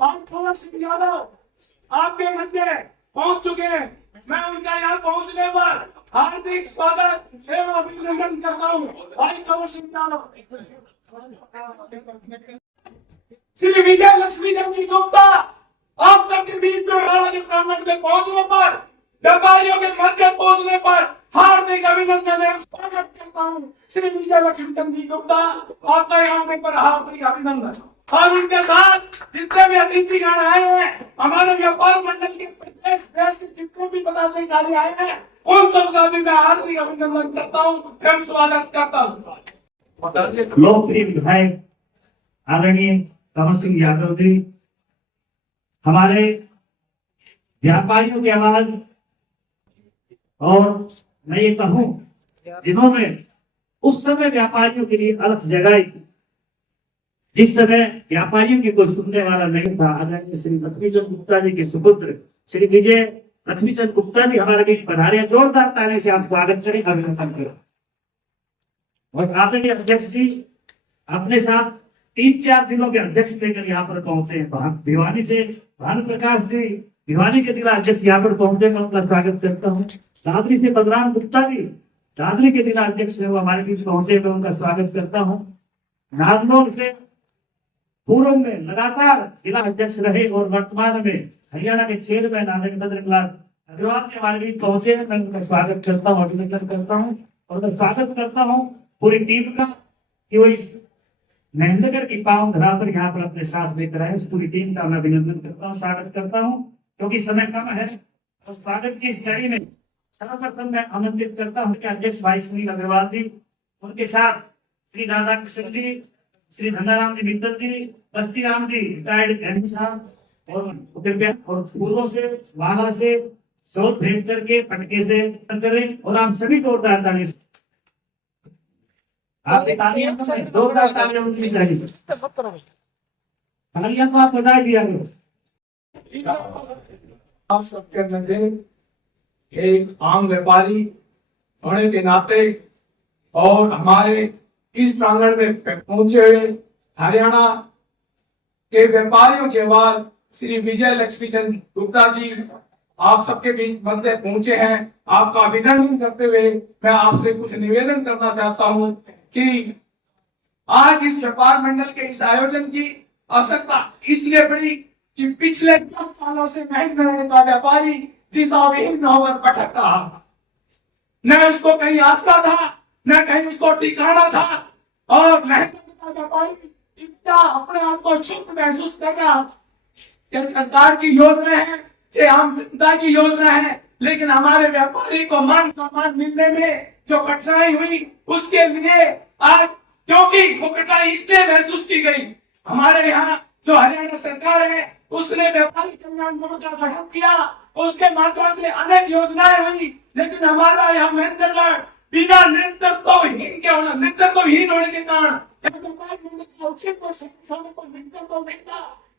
रामकुमार सिंह यादव आपके मंदिर पहुंच चुके हैं। मैं उनका यहाँ पहुंचने पर हार्दिक स्वागत एवं अभिनंदन करता हूँ। भाई कंवर सिंह यादव, श्री विजय लक्ष्मी चंद्र गुप्ता आप सबके बीच में महाराज प्रांगण में पहुंचने पर, व्यापारियों के मंदिर पहुंचने पर हार्दिक अभिनंदन एवं स्वागत करता हूँ। श्री विजय लक्ष्मी चंद्र गुप्ता आपका यहाँ आने पर हार्दिक अभिनंदन। और उनके साथ जितने भी अतिथिगण आए हैं, हमारे व्यापार मंडल के प्रदेश देश के जितने भी पदाधिकारी आए हैं, उन सबका भी मैं हार्दिक अभिनंदन करता हूँ एवं स्वागत करता हूँ। लोकप्रिय विधायक आदरणीय कंवर सिंह यादव जी, हमारे व्यापारियों की आवाज, और मैं ये कहूँ जिन्होंने उस समय व्यापारियों के लिए अलग जगाई, जिस समय व्यापारियों की कोई सुनने वाला नहीं था। आदरणीय श्री लक्ष्मीचंद गुप्ता जी के सुपुत्र श्री विजय लक्ष्मीचंद गुप्ता जी हमारे बीच पधारे। जोरदार ताली से आप स्वागत करें, अभिनंदन करें। और आदरणीय अध्यक्ष जी अपने साथ 3-4 जिलों के अध्यक्ष लेकर यहाँ पर पहुंचे हैं। भिवानी से भानु प्रकाश जी, भिवानी के जिला अध्यक्ष यहाँ पर पहुंचे, मैं उनका स्वागत करता हूँ। दादरी से बलराम गुप्ता जी, दादरी के जिला अध्यक्ष है, वो हमारे बीच पहुंचे, मैं उनका स्वागत करता हूँ। नागलोर से पूर्व में लगातार जिला अध्यक्ष रहे और वर्तमान में हरियाणा के चेयरमैन आदरणीय बद्रीलाल अग्रवाल जी हमारे बीच पहुंचे हैं, मैं उनका स्वागत करता हूँ, अभिनंदन करता हूँ। और मैं स्वागत करता हूँ पूरी टीम का कि वो इस महेंद्रगढ़ की पावन धरा पर यहाँ पर अपने साथ लेकर आए। उस पूरी टीम का मैं अभिनंदन करता हूँ, स्वागत करता हूँ। क्योंकि समय कम है और स्वागत की इस कड़ी में सर्वप्रथम मैं आमंत्रित करता हूँ कि अध्यक्ष भाई सुनील अग्रवाल जी, उनके साथ श्री राधा कृष्ण जी, श्री धनाराम जी मित्तल जी, बस्ती राम जी रिटायर्ड एमपी साहब, और फूलों से माला से शोध भेंट करके पटके से करें। और हम सभी जोरदार ताली, आपकी तालियां जोरदार तालियां उनकी चाहिए। तालियां तो आप बजा दिया करो। आप सबके मध्य एक आम व्यापारी होने के नाते और हमारे इस प्रांगण में पहुंचे हुए हरियाणा के व्यापारियों के बाद श्री विजय लक्ष्मी चंद्र गुप्ता जी आप सबके बीच मध्य पहुंचे हैं। आपका अभिनंदन करते हुए मैं आपसे कुछ निवेदन करना चाहता हूं कि आज इस व्यापार मंडल के इस आयोजन की आवश्यकता इसलिए पड़ी कि पिछले 10 सालों से महेंद्रगढ़ का व्यापारी दिशाविहीन होकर भटक रहा था। न उसको कहीं आसरा था, न कहीं उसको ठिकाना था, और महेंद्रगढ़ का व्यापारी इतना अपने आप को क्षुब्ध महसूस कर रहा कि सरकार की योजना है, चाहे आम जनता की योजना है, लेकिन हमारे व्यापारी को मान सम्मान मिलने में जो कठिनाई हुई, उसके लिए आज, क्योंकि वो कठिनाई इसलिए महसूस की गई, हमारे यहाँ जो हरियाणा सरकार है उसने व्यापारी कल्याण बोर्ड का गठन किया, उसके माध्यम से अनेक योजनाएं हुई, लेकिन हमारा यहाँ महेंद्रगढ़ बिना नेतृत्वहीन क्या होना, नेतृत्वहीन होने के कारण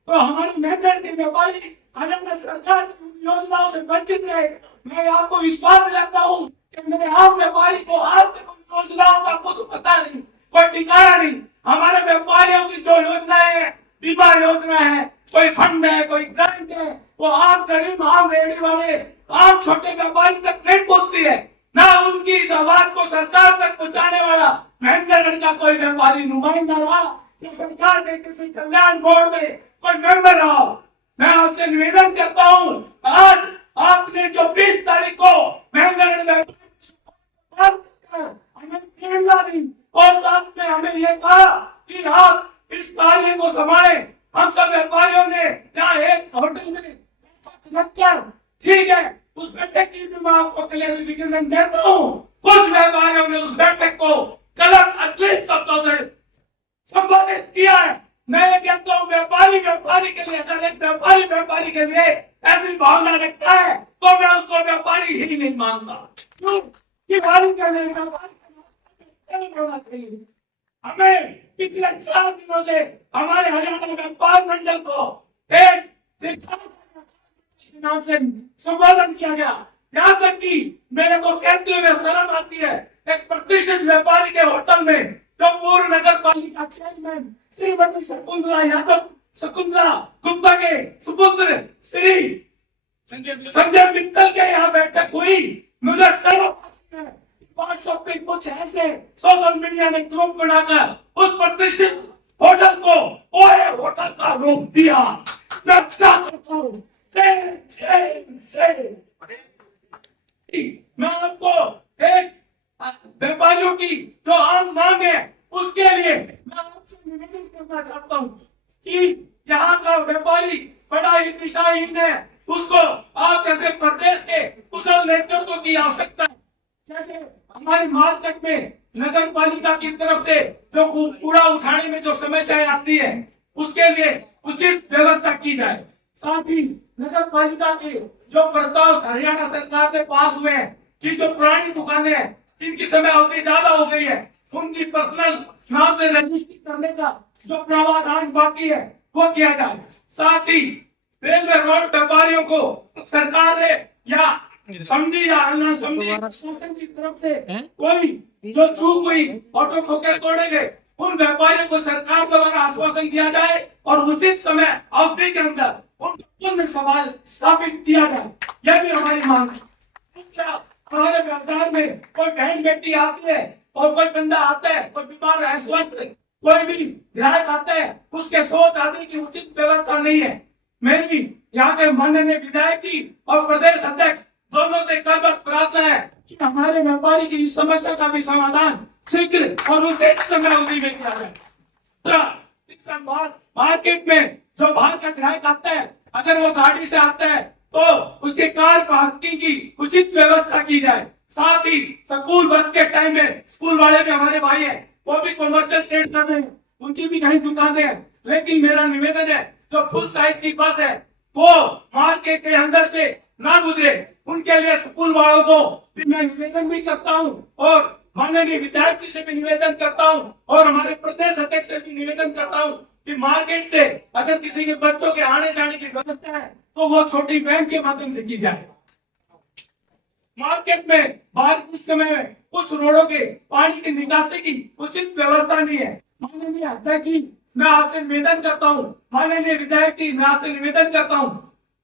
तो हमारे महेंद्रगढ़ के व्यापारी हरियाणा सरकार की योजनाओं से वंचित रहे। मैं आपको विश्वास दिलाता हूँ कि मेरे आम व्यापारी को आज तक योजनाओं का कुछ पता नहीं, कोई ठिकाना नहीं। हमारे व्यापारियों की जो योजनाएं है, बीमा योजना है, कोई फंड है, कोई ग्रांट है, वो आम गरीब, आम रेहड़ी वाले, आम छोटे व्यापारी तक नहीं पहुंचती है। ना उनकी इस आवाज को सरकार तक पहुंचाने वाला महेंद्रगढ़ का कोई व्यापारी नुमाइंदा रहा, जो सरकार के किसी कल्याण बोर्ड में कोई मेंबर रहा। मैं आपसे निवेदन करता हूँ, आज आपने जो 20 तारीख को महेंद्रगढ़ में हमें प्रेरणा दी और साथ में हमें ये कहा कि आप इस कार्य को संभाले। हम सब व्यापारियों ने यहाँ एक होटल में रखकर, ठीक है, उस बैठक की भी मैं आपको क्लैरिफिकेशन देता हूँ। कुछ व्यापारियों ने उस बैठक को गलत अश्लील शब्दों से संबोधित किया है। मैं कहता हूँ व्यापारी के लिए, अगर एक व्यापारी के लिए ऐसी भावना रखता है तो मैं उसको व्यापारी ही नहीं मानता। क्यों? हमें पिछले 4 दिनों से हमारे हरियाणा व्यापार मंडल को एक नाम से संबोधन किया गया। यहाँ तक कि मेरे को कहते हुए शर्म आती है, एक प्रतिष्ठित व्यापारी के होटल में जो पूर्व नगर पालिका चेयरमैन श्रीमती शकुंतला यादव शकुंतला गुप्ता के सुपुत्र श्री संजय मित्तल के यहाँ बैठक हुई। मुझे सर्व 500 पे कुछ ऐसे सोशल मीडिया ने ग्रुप बनाकर उस प्रतिष्ठित होटल को ओए होटल का रूप दिया। मैं क्या करता हूँ? मैं आपको एक व्यापारियों की जो आम मांग है उसके लिए मैं आपसे निवेदन करना चाहता हूँ कि यहाँ का व्यापारी बड़ा ही दिशाहीन है, उसको आप जैसे प्रदेश के कुशल नेतृत्व की आवश्यकता है। जैसे हमारी मार्केट में नगर पालिका की तरफ से जो कूड़ा उठाने में जो समस्याएं आती है उसके लिए उचित व्यवस्था की जाए। साथ ही नगर पालिका के जो प्रस्ताव हरियाणा सरकार में पास हुए हैं कि जो पुरानी दुकानें हैं जिनकी समय अवधि ज्यादा हो गई है उनकी पर्सनल नाम से रजिस्ट्री करने का जो प्रावधान बाकी है वो किया जाए। साथ ही रेलवे रोड व्यापारियों को सरकार ने या समझी या ना समझी प्रशासन की तरफ से कोई जो चूक हुई ऑटो ठोके तोड़े गए उन व्यापारियों को सरकार द्वारा आश्वासन दिया जाए और उचित समय अवधि के अंदर उनका पुनः सवाल स्थापित किया जाए। यह भी हमारी मांग है। हमारे व्यापार में कोई बहन बेटी आती है और कोई बंदा आता है, कोई बीमार है, स्वस्थ कोई भी ग्राहक आता है, उसके सोच आदि की उचित व्यवस्था नहीं है। मेरी यहाँ के माननीय विधायक जी और प्रदेश अध्यक्ष दोनों से करबद्ध प्रार्थना है कि हमारे व्यापारी की इस समस्या का भी समाधान शीघ्र और उचित समय अवधि में किया जाए। मार्केट में जो बाहर का ग्राहक आता है अगर वो गाड़ी से आता है तो उसके कार पार्किंग की उचित व्यवस्था की जाए। साथ ही स्कूल बस के टाइम में स्कूल वाले भी हमारे भाई हैं, वो भी कमर्शियल ट्रेड कर रहे हैं, उनकी भी कहीं दुकानें हैं, लेकिन मेरा निवेदन है जो फुल साइज की बस है वो मार्केट के अंदर से ना गुजरे। उनके लिए स्कूल वालों को मैं निवेदन भी करता हूँ और माननीय विधायक जी से भी निवेदन करता हूँ और हमारे प्रदेश अध्यक्ष से भी निवेदन करता हूँ कि मार्केट से अगर किसी के बच्चों के आने जाने की व्यवस्था है तो वो छोटी वैन के माध्यम से की जाए। मार्केट में बारिश के समय में कुछ रोडों के पानी की निकासी की उचित व्यवस्था नहीं है। माननीय अध्यक्ष जी मैं आपसे निवेदन करता हूँ, माननीय विधायक जी मैं आपसे निवेदन करता हूँ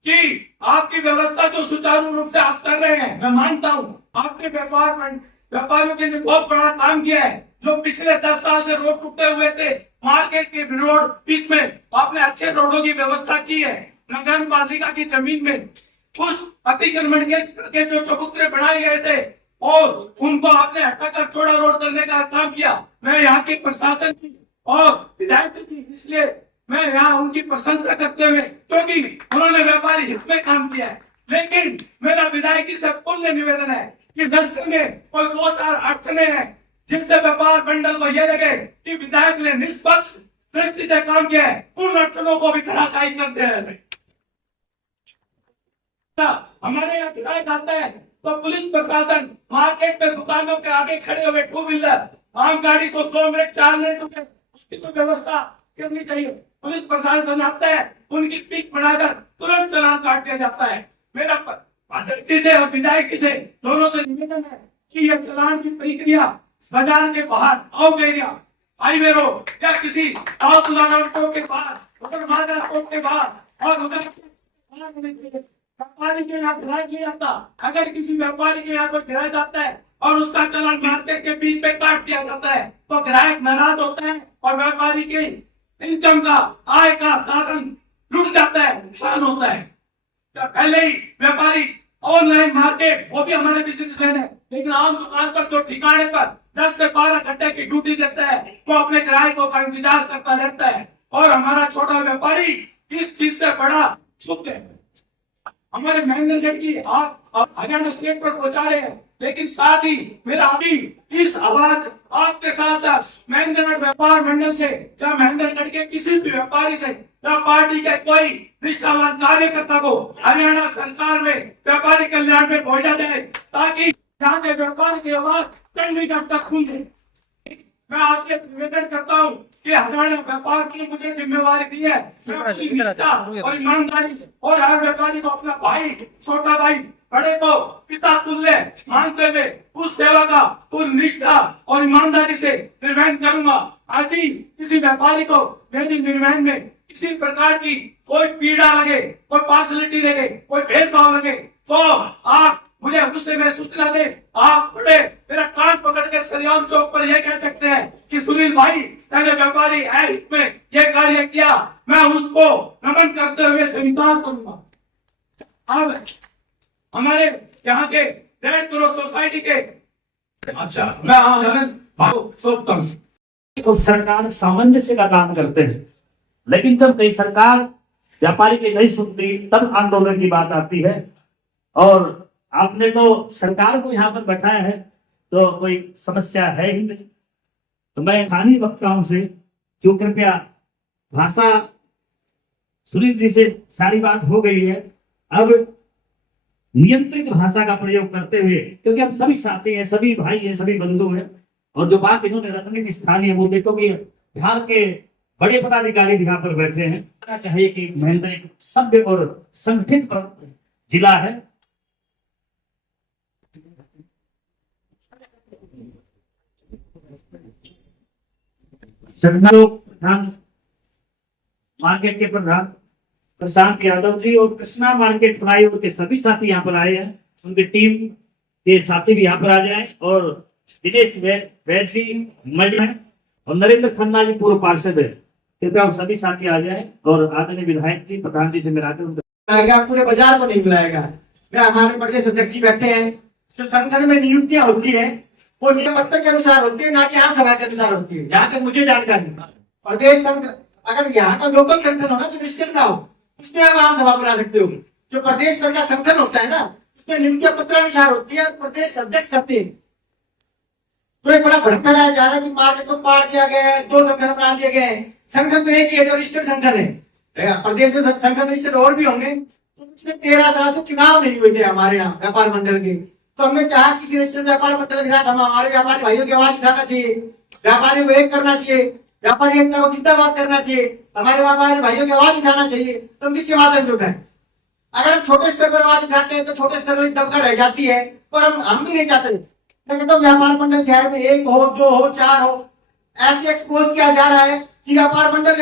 कि आपकी व्यवस्था जो सुचारू रूप से आप कर रहे हैं, मैं मानता हूँ आपने व्यापारियों के लिए बहुत बड़ा काम किया है। जो पिछले 10 साल से रोड टूटे हुए थे, मार्केट के रोड बीच में आपने अच्छे रोडों की व्यवस्था की है। नगर पालिका की जमीन में कुछ अतिक्रमण के जो चबूतरे बनाए गए थे और उनको आपने हटाकर चौड़ा रोड करने का काम किया। मैं यहाँ के प्रशासन की और विधायक की इसलिए मैं यहाँ उनकी प्रशंसा करते हुए क्योंकि उन्होंने व्यापारी हित में काम किया है। लेकिन मेरा विधायक जी से पुण्य निवेदन है कि दफ्तर में कोई 2-4 अड़चने हैं जिससे व्यापार मंडल को यह लगे कि विधायक ने निष्पक्ष दृष्टि से काम किया है, उन अड़चनों को भी धराशायी करते हैं। हमारे यहाँ विधायक आता है तो पुलिस प्रशासन मार्केट में दुकानों के आगे खड़े हुए 2 व्हीलर आम गाड़ी को 2 मिनट 4 मिनट रुके उसकी तो व्यवस्था करनी चाहिए। पुलिस प्रशासन आता है उनकी पीक बनाकर तुरंत चालान काट दिया जाता है। मेरा अध्यक्ष से और विधायक से दोनों से निवेदन है कि यह चालान की प्रक्रिया बाजार के बाहर आउट एरिया हाईवे रोड या किसी के पास के बाहर और व्यापारी के यहाँ ग्राहक नहीं आता। अगर किसी व्यापारी के यहाँ कोई ग्राहक आता है और उसका चालान मार्केट के बीच में काट दिया जाता है तो ग्राहक नाराज होता है और व्यापारी के इनकम का आय का साधन लुट जाता है, नुकसान होता है। पहले ही व्यापारी ऑनलाइन मार्केट वो भी हमारे बिजनेसमैन है, लेकिन आम दुकान पर जो ठिकाने पर 10 से 12 घंटे की ड्यूटी देता है वो अपने ग्राहकों का इंतजार करता रहता है और हमारा छोटा व्यापारी इस चीज से बड़ा सुख है। हमारे महेंद्रगढ़ की आप हरियाणा स्टेट पर पहुंचा रहे हैं, लेकिन साथ ही मेरा अभी इस आवाज आपके साथ साथ महेंद्रगढ़ व्यापार मंडल से या महेंद्रगढ़ के किसी भी व्यापारी से या पार्टी के कोई निष्ठावान कार्यकर्ता को हरियाणा सरकार में व्यापारी कल्याण में पहुंचा जाए ताकि यहाँ के व्यापार की आवाज चंडीगढ़ तक गूंजे। मैं आपसे निवेदन करता हूँ कि हरियाणा व्यापार की मुझे जिम्मेवारी दी है, मैं अपनी निष्ठा और ईमानदारी और हर व्यापारी को अपना भाई, छोटा भाई, बड़े को पिता तुल्य मानते हुए उस सेवा का पूर्ण निष्ठा और ईमानदारी से निर्वहन करूंगा। आदि किसी व्यापारी को मेरे निर्वहन में किसी प्रकार की कोई पीड़ा लगे, कोई पार्शलिटी लगे, कोई भेदभाव लगे, तो आप मुझे उससे में सूचना दे। आप बड़े मेरा कान पकड़कर सरियाम चौक पर यह कह सकते हैं कि सुनील भाई तेरे व्यापारी हित में यह कार्य किया, मैं उसको नमन करते हुए स्वीकार करूंगा। अब हमारे यहाँ के रेड क्रॉस सोसाइटी के अच्छा मैं सोचता हूँ तो सरकार सामंजस्य का काम करते हैं, लेकिन जब कई सरकार व्यापारी की नहीं सुनती तब आंदोलन की बात आती है। और आपने तो सरकार को यहाँ पर बैठाया है तो कोई समस्या है ही नहीं। तो मैं स्थानीय वक्ताओं से क्यों कृपया भाषा, सुनील जी से सारी बात हो गई है, अब नियंत्रित भाषा का प्रयोग करते हुए, क्योंकि हम सभी साथी हैं, सभी भाई हैं, सभी बंधु हैं, और जो बात इन्होंने रखनी थी स्थानीय, वो देखो कि बिहार के बड़े पदाधिकारी भी यहाँ पर बैठे हैं। कहना चाहिए कि महेंद्र एक सभ्य और संगठित जिला है। प्रधान मार्केट के प्रधान प्रशांत यादव जी और कृष्णा मार्केट फ्लाईओवर के सभी साथी यहाँ पर आए हैं, उनकी टीम के साथी भी यहाँ पर आ जाएं। और दिनेश वैद जी मल्टी हैं और नरेंद्र खन्ना जी पूर्व पार्षद है, कृपया वो सभी साथी आ जाएं। और आदरणीय विधायक जी प्रधान जी से मिलाकर पूरे बाजार को नहीं बुलाएगा। मैं हमारे प्रदेश अध्यक्ष जी बैठे हैं, जो संगठन में नियुक्तियां होती है वो नियम पत्र के अनुसार होती है, ना कि आम सभा के अनुसार होती है। जहाँ तक मुझे जानकारी, प्रदेश अगर यहाँ का लोकल संगठन हो ना जो निश्चित ना हो, उसमें आप आम सभा बुला सकते हो। जो प्रदेश स्तर का संगठन होता है ना, उसमें नियुक्तियां पत्रानुसार होती है, प्रदेश अध्यक्ष करते हैं। तो एक बड़ा भ्रम फैलाया जा रहा है कि मार्केट को पार किया गया है, दो संगठन बना दिए गए हैं। संगठन तो एक ही है जो रजिस्टर्ड संगठन है। प्रदेश में संगठन रजिस्टर्ड और भी होंगे। तो पिछले 13 साल से चुनाव नहीं हुए थे हमारे यहाँ व्यापार मंडल के, तो हमने चाहा किसी रजिस्टर्ड व्यापार मंडल के साथ हम हमारे व्यापारी भाइयों की आवाज उठाना चाहिए, व्यापारियों को एक करना चाहिए, व्यापारी एकता को जिंदाबाद करना चाहिए, हमारे व्यापारी भाइयों की आवाज उठाना चाहिए। तो हम किसके माध्यम से उठाएं? अगर हम छोटे स्तर पर आवाज उठाते हैं तो छोटे स्तर पर दबकर रह जाती है, और हम भी नहीं चाहते। मैं कहता हूँ व्यापार मंडल शहर में 1 हो, 2 हो, 4 हो, ऐसे एक्सपोज किया जा रहा है कि व्यापार मंडल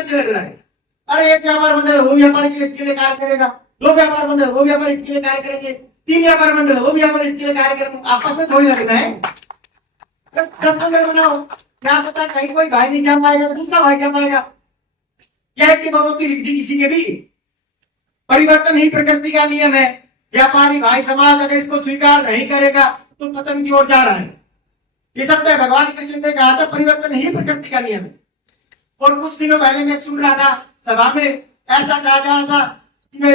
चल रहा है। अरे एक व्यापार मंडल वो व्यापारी के लिए कार्य करेगा, 2 व्यापार मंडल वो व्यापारी के लिए कार्य करेंगे, 3 व्यापार मंडल वो व्यापारी के लिए कार्य करेंगे। आपस में थोड़ी लगना है। 10 मंडल बनाओ, क्या पता कहीं कोई भाई नहीं जा पाएगा, दूसरा भाई जा पाएगा। क्या की भगवती लिख दी किसी के भी? परिवर्तन ही प्रकृति का नियम है। व्यापारी भाई समाज अगर इसको स्वीकार नहीं करेगा तो पतन की ओर जा रहा है। ये सत्य है। भगवान कृष्ण ने कहा था परिवर्तन ही प्रकृति का नियम है। और कुछ दिनों पहले मैं सुन रहा था सभा में ऐसा कहा जा रहा था कि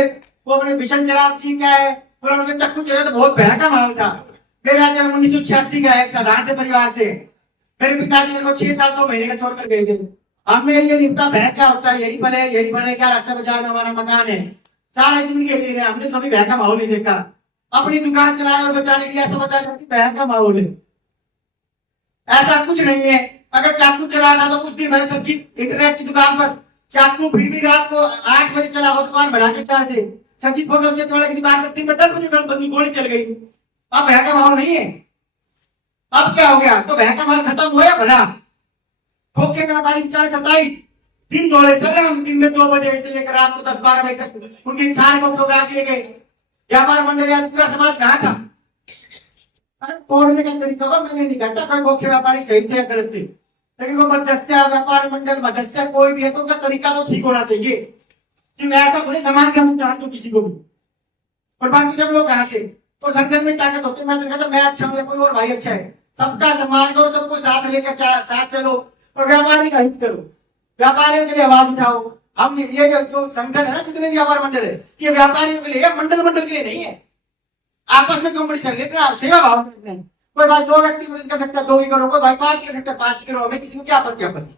वो अपने भीषण चराव जी क्या है, उनके चक्कू चले तो बहुत भयंकर माहौल था। मेरा जन्म 1986 का एक साधारण से परिवार से, मेरे पिताजी मेरे को 6 साल 2 महीने का छोड़कर गए थे। हमने ये निपटा भय क्या होता है, यही बने क्या लगता बाजार में हमारा मकान है, सारा जिंदगी यही रहे। हमने कभी भय का माहौल नहीं देखा। अपनी दुकान चलाने और बचाने के लिए ऐसा बताया भय का माहौल है, ऐसा कुछ नहीं है। अगर चाकू चलाना तो कुछ दिन मैंने सब्जी इंटरनेट की दुकान पर चाकू फिर भी रात को 8 बजे चला वो दुकान बढ़ा के चाहते सब्जी फोटो से तोड़ने की दुकान पर दिन में 10 बजे बंदी गोली चल गई। अब भय का माहौल नहीं है। अब क्या हो गया? तो भय का माहौल खत्म हुआ बढ़ा खोखे का पानी 27 दिन दौड़े चले हम दिन में 2 बजे से लेकर रात को 10-12 बजे तक उनके इंसान को ठुकरा दिए गए। व्यापार मंडल या पूरा समाज कहाँ था? तोड़ने का तरीका मैं ये नहीं कहता कोई मुख्य व्यापारी सही थे या गलत थे, लेकिन वो मध्यस्थता व्यापार मंडल मध्यस्थता कोई भी है तो उनका तरीका तो ठीक होना चाहिए कि मैं ऐसा थोड़ी सामान करना चाहता हूँ किसी को भी। और बाकी सब लोग कहाँ से तो संगठन में ताकत होती है। मैं तो कहता मैं अच्छा हूँ या कोई और भाई अच्छा है, सबका सम्मान करो, सबको साथ लेकर साथ चलो और व्यापारी का हित करो, व्यापारियों के लिए आवाज उठाओ। हम ये जो संगठन है ना, जितने भी व्यापार मंडल है, ये व्यापारियों के लिए मंडल के लिए नहीं है। आपस में कंपटीशन लेकिन आप सेवा भाव नहीं। कोई भाई 2 व्यक्ति मदद कर सकता है 2 ही करो, कोई भाई 5 कर सकता है 5 करो, हमें किसी को क्या आपत्ति आपस में।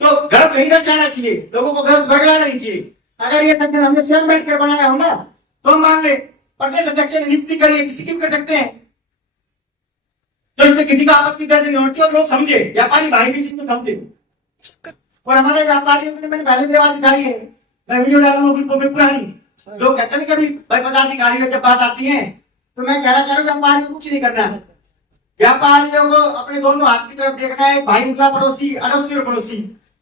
तो गलत नहीं दर्शाना चाहिए, लोगों को गलत बगलाना नहीं चाहिए। अगर ये संगठन हमने स्वयं बैठकर बनाया हो ना तो हम मान ले प्रदेश अध्यक्ष ने नियुक्ति करी, किसी की भी कर सकते हैं, तो इसमें किसी का आपत्ति दर्ज नहीं होती और लोग समझे, व्यापारी भाई भी इसको समझे। और हमारे व्यापारियों ने मैंने पहले भी आवाज उठाई है, मैं वीडियो डालूंगा ग्रुपों में पुरानी। लोग कहते हैं कभी भाई पदाधिकारियों जब बात आती है तो मैं कहना चाह रहा हूँ व्यापारियों को कुछ नहीं करना है। व्यापारियों को अपने दोनों हाथ की तरफ देखना है, भाई उनका पड़ोसी, अड़ोसी और पड़ोसी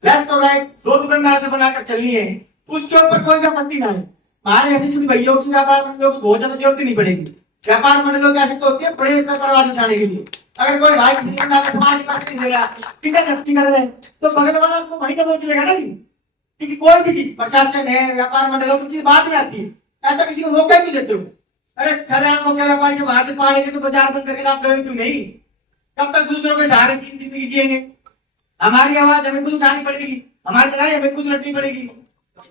लेफ्ट और राइट दो दुकानदार से बनाकर चलनी है, उसके ऊपर कोई आपत्ति ना है। हमारे ऐसे भैया की व्यापार मंडलों को बहुत ज्यादा जरूरत नहीं पड़ेगी। व्यापार मंडलों की आवश्यकता होती है बड़े स्तर पर आवाज उठाने के लिए। अगर कोई भाई किसी समाज के पास नहीं दे रहा, टिकट जब्ती कर रहे हैं, तो बगल वाला उसको वहीं तो पहुंच लेगा ना जी। क्योंकि कोई भी चीज प्रशासन है, व्यापार मंडलों की चीज बाद में आती है, ऐसा किसी को मौका ही नहीं देते हो। अरे खरे आपको क्या व्यापारी जब वहां से पाड़ेंगे तो बाजार बंद करके आप गए क्यों नहीं? कब तक दूसरों के सहारे की जिंदगी जिएंगे? हमारी आवाज हमें खुद उठानी पड़ेगी, हमारी लड़ाई हमें खुद लड़नी पड़ेगी।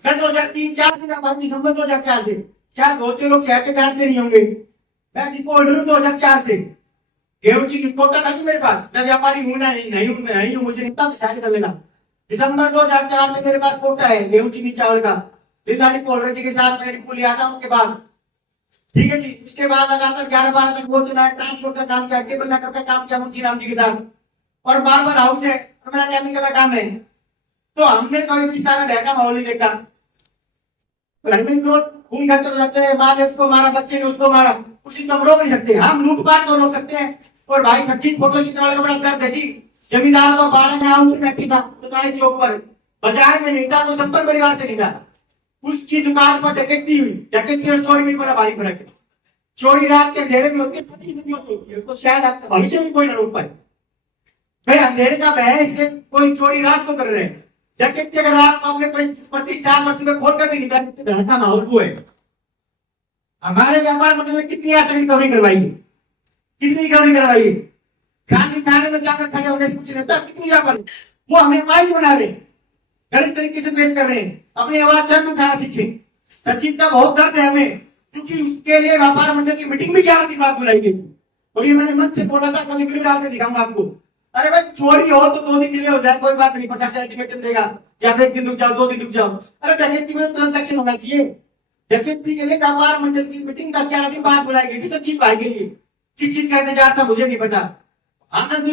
सन 2003-4 से व्यापारी दिसंबर 2004 से शायद बहुत से लोग शहर के जानते नहीं होंगे, मैं डिपो होल्डर हूँ 2004 से। गेहूं की कोटा था जी मेरे पास, मैं व्यापारी हूँ ना नहीं हूँ, मुझे शायद कर लेना। दिसंबर 2004 में मेरे पास कोटा है गेहूं चीनी चावल का, डिपो होल्डर जी के साथ मैं डिपो लिया था उनके बाद, ठीक है जी। उसके बाद लगातार 11-12 तक वो चला, ट्रांसपोर्ट का काम किया, केबल नेटवर्क का काम किया मुंशी राम जी के साथ, और बार हाउस है और मेरा केमिकल का काम है। तो हमने कभी भी सारा ढहका माहौल नहीं देखा। घर में लोग खून खर्च हो जाते हैं, माँ ने उसको मारा, बच्चे ने उसको मारा, उसी को रोक नहीं सकते। हम लूटपाट को रोक सकते हैं। और भाई सच्ची फोटो खींचने वाले का बड़ा दर्द है जी। जमींदार को बारह में आउट बैठी था चौक पर, बाजार में नहीं था तो संपन्न परिवार से नहीं था, उसकी दुकान पर डकैती हुई, डकैती और चोरी में बड़ा भारी फर्क है। चोरी रात के अंधेरे में होती है, सभी में होती है, तो शायद आपका भविष्य में कोई ना रोक पाए। भाई अंधेरे का भय है इसलिए कोई चोरी रात को कर रहे हैं, डकैती अगर आप अपने प्रति 4 वर्ष में खोल कर नहीं निकालते तो का माहौल वो है। हमारे व्यापार मंडल में कितनी ऐसी रिकवरी करवाई है, कितनी रिकवरी करवाई है, गांधी थाने में जाकर खड़े होने से कुछ नहीं होता, कितनी व्यापार वो हमें माइज बना रहे, गलत तरीके से पेश कर रहे हैं। अपनी आवाज स्वयं उठाना सीखे। सचिन का बहुत दर्द है हमें, क्योंकि उसके लिए व्यापार मंडल की मीटिंग भी 11 दिन बाद बुलाई गई, और ये मैंने मंच से बोला था, कल वीडियो डाल के दिखाऊंगा आपको। अरे भाई चोरी हो तो 2 दिन के लिए हो जाए, कोई बात नहीं, प्रशासन अल्टीमेटम देगा या फिर 1 दिन रुक जाओ, 2 दिन रुक जाओ। अरे डकैती में तुरंत एक्शन होना चाहिए। डकैती के लिए व्यापार मंडल की मीटिंग 10-11 दिन बाद बुलाई गई थी सचिन भाई के लिए। किस चीज का इंतजार था मुझे नहीं पता। आनंद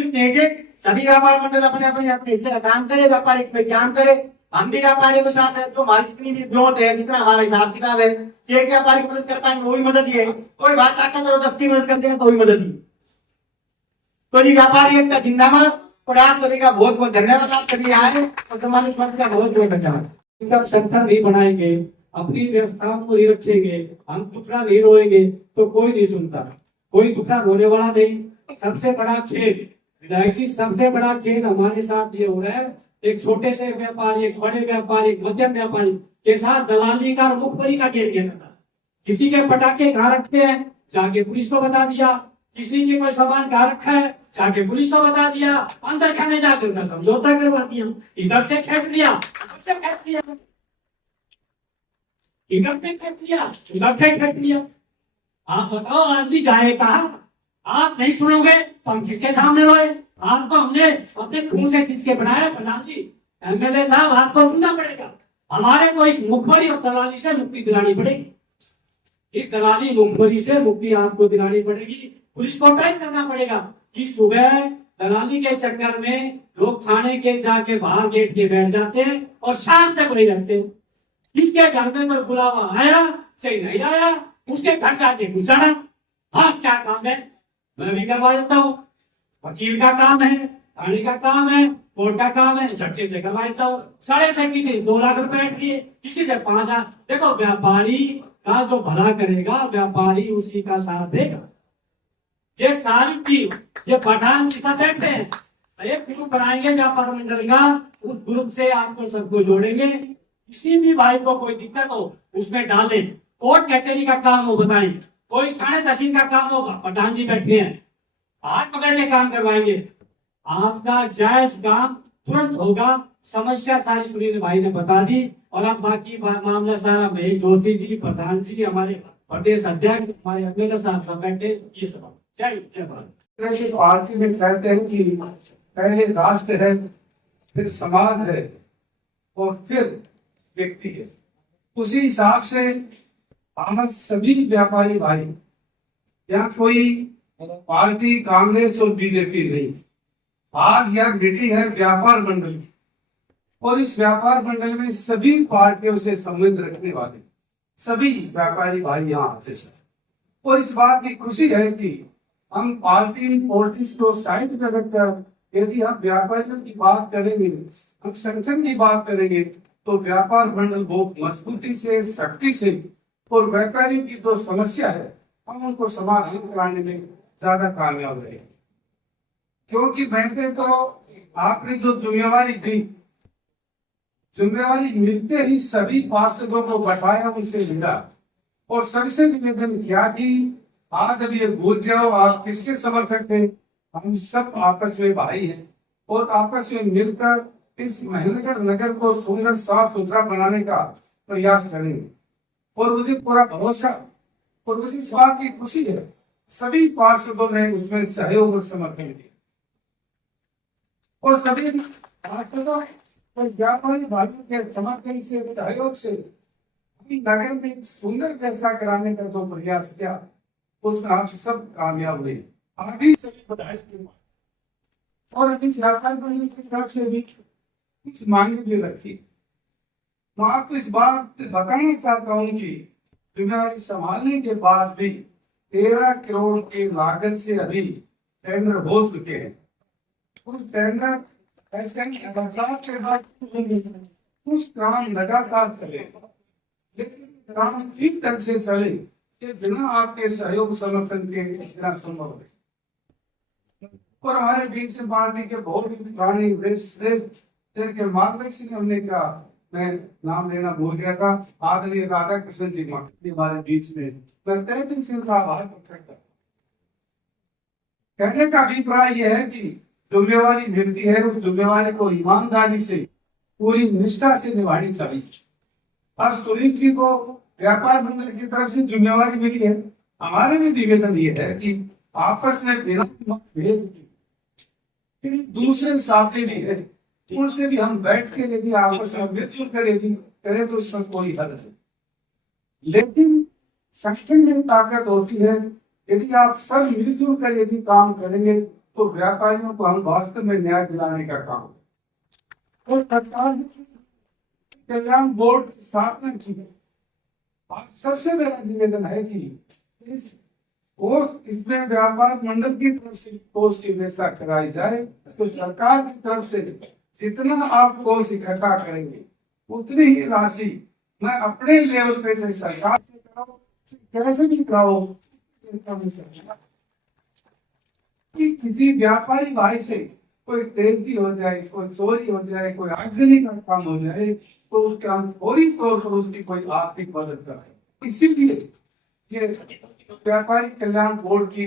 सभी व्यापार मंडल अपने अपने हिस्से का काम करे, व्यापारिक में ज्ञान करे। हम भी व्यापारियों के साथ है, तो हमारी जितनी भी ग्रोथ है, जितना हमारा हिसाब किताब है, एक व्यापारी मदद कर पाएंगे वो भी मदद ही है। कोई बात ताकत और दस्ती मदद कर देगा तो भी मदद ही। तो जी व्यापारी एकता जिंदाबाद, और आप सभी का बहुत बहुत धन्यवाद। आप सभी आए और तुम्हारे मंच का बहुत बहुत धन्यवाद। संगठन नहीं बनाएंगे, अपनी व्यवस्थाओं को नहीं रखेंगे, हम टुकड़ा नहीं रोएंगे तो कोई नहीं सुनता, कोई टुकड़ा रोने वाला नहीं। सबसे बड़ा खेल विधायक जी, सबसे बड़ा खेल हमारे साथ ये हो रहा है, एक छोटे से व्यापारी, एक बड़े व्यापारी, एक मध्यम व्यापारी के साथ दलाली का, मुखबरी का खेल खेलता। किसी के पटाखे कहाँ रखे हैं जाके पुलिस को बता दिया, किसी के कोई सामान कहाँ रखा है जाके पुलिस को बता दिया, अंदर खाने जाकर उनका समझौता करवा दिया, इधर से खेच लिया, उधर से खेच लिया, इधर से खेच लिया, उधर से खेच लिया। आप बताओ आदमी जाए कहाँ? आप नहीं सुनोगे तो हम किसके सामने रोए? आपको हमने अपने खून से सींच के बनाया। प्रधान जी, एमएलए साहब, आपको सुनना पड़ेगा। हमारे को इस मुखबरी और दलाली से मुक्ति दिलानी पड़ेगी। इस दलाली मुखबरी से मुक्ति आपको दिलानी पड़ेगी। पुलिस को टाइम करना पड़ेगा कि सुबह दलाली के चक्कर में लोग थाने के जाके बाहर गेट के बैठ जाते हैं और शाम तक वही रहते हैं। किसके घर में कोई बुलावा आया चाहे नहीं आया, उसके घर जाके घुसाना। हाँ, क्या काम है मैं भी करवा देता हूँ। वकील का काम है, थाने का काम है, कोर्ट का काम है, झटके से करवा देता हूँ। साढ़े से किसी 2 लाख रुपए लिए, किसी से 5 लाख। देखो व्यापारी का जो भला करेगा व्यापारी उसी का साथ देगा। ये सारी चीज ये प्रधान जी साथ बैठते हैं, एक ग्रुप बनाएंगे व्यापार मंडल का, उस ग्रुप से आपको सबको जोड़ेंगे। किसी भी भाई को कोई दिक्कत हो उसमें डालें, कोर्ट कचहरी का काम हो बताएं, कोई थाने तहसील का काम हो, प्रधान जी बैठे हैं, हाथ पकड़ के काम करवाएंगे। आपका जायज काम तुरंत होगा। समस्या सारी सुनील भाई ने बता दी, और अब बाकी मामला सारा महेश जोशी जी, प्रधान जी, हमारे प्रदेश अध्यक्ष, हमारे एमएलए साहब सब बैठे। ये सब जय भारत। पार्टी में कहते हैं कि पहले राष्ट्र है, फिर समाज है और फिर व्यक्ति है। उसी हिसाब से आज सभी व्यापारी भाई, या कोई पार्टी कांग्रेस और बीजेपी नहीं, आज यह मीटिंग है व्यापार मंडल की, और इस व्यापार मंडल में सभी पार्टियों से संबंध रखने वाले सभी व्यापारी भाई यहाँ आते हैं। और इस बात की खुशी है कि हम पार्टी पॉलिटिक्स को साइड में रखकर यदि हम व्यापारियों की बात करेंगे, हम संगठन की बात करेंगे, तो व्यापार मंडल बहुत मजबूती से, शक्ति से, और व्यापारियों की जो समस्या है हम उनको समाधान कराने में ज्यादा कामयाब रहे। क्योंकि मैंने तो आपने जो जिम्मेवारी दी, जिम्मेवारी मिलते ही सभी पार्षदों को बैठाया, उनसे मिला और सबसे निवेदन किया कि आज अब ये भूल जाओ आप किसके समर्थक थे, हम सब आपस में भाई हैं और आपस में मिलकर इस महेंद्रगढ़ नगर को सुंदर साफ सुथरा बनाने का प्रयास करेंगे। और मुझे पूरा भरोसा और मुझे इस बात की खुशी है, सभी पार्षदों ने उसमें सहयोग और समर्थन दिया और सभी पार्षदों और व्यापारी भाइयों के समर्थन से, सहयोग से नगर में एक सुंदर फैसला कराने का जो प्रयास किया, उसमें आप सब कामयाब हुए। अभी सभी बधाई के और अभी व्यापार मंडल की तरफ से भी कुछ मांगे भी रखी। मैं आपको इस बात बताना चाहता हूँ कि जिम्मेदारी संभालने के बाद भी 13 करोड़ की लागत से अभी टेंडर हो चुके हैं। उस टेंडर बरसात के बाद कुछ काम लगातार चले, लेकिन काम ठीक ढंग से चले कि बिना आपके सहयोग समर्थन के इतना संभव है। और हमारे बीच से पार्टी के बहुत ही पुराने श्रेष्ठ के मार्गदर्शन हमने का, मैं नाम लेना भूल गया था, आदरणीय राधा कृष्ण जी हमारे बीच में, मैं तय दिन से उनका आभार करता हूं। कहने का अभिप्राय यह है कि जिम्मेवारी मिलती है, उस जिम्मेवारी को ईमानदारी से, पूरी निष्ठा से निभानी चाहिए। अब सुनील जी को व्यापार मंडल की तरफ से जिम्मेवारी मिली है, हमारे भी निवेदन ये है कि आपस में बिना मतभेद के दूसरे साथी भी है, उनसे भी हम बैठ के यदि आपस में मिलजुल कर यदि करें तो इसका कोई हल है। लेकिन संगठन में ताकत होती है, यदि आप सब मिलजुल कर यदि काम करेंगे तो व्यापारियों को हम वास्तव में न्याय दिलाने का काम। और सरकार कल्याण बोर्ड की स्थापना की, सबसे बड़ा निवेदन है कि इस कोष, इसमें व्यापार मंडल की तरफ से कोष की व्यवस्था कराई जाए, तो सरकार की तरफ से जितना आप कोष इकट्ठा करेंगे उतनी ही राशि मैं अपने लेवल पे से सरकार से कराओ, कैसे भी कराओ, कि किसी व्यापारी भाई से कोई तेजी हो जाए, कोई चोरी हो जाए, कोई आगजनी का काम हो जाए, तो उसका हम फौरी तौर पर उसकी कोई आर्थिक मदद करें। इसीलिए ये व्यापारी कल्याण बोर्ड की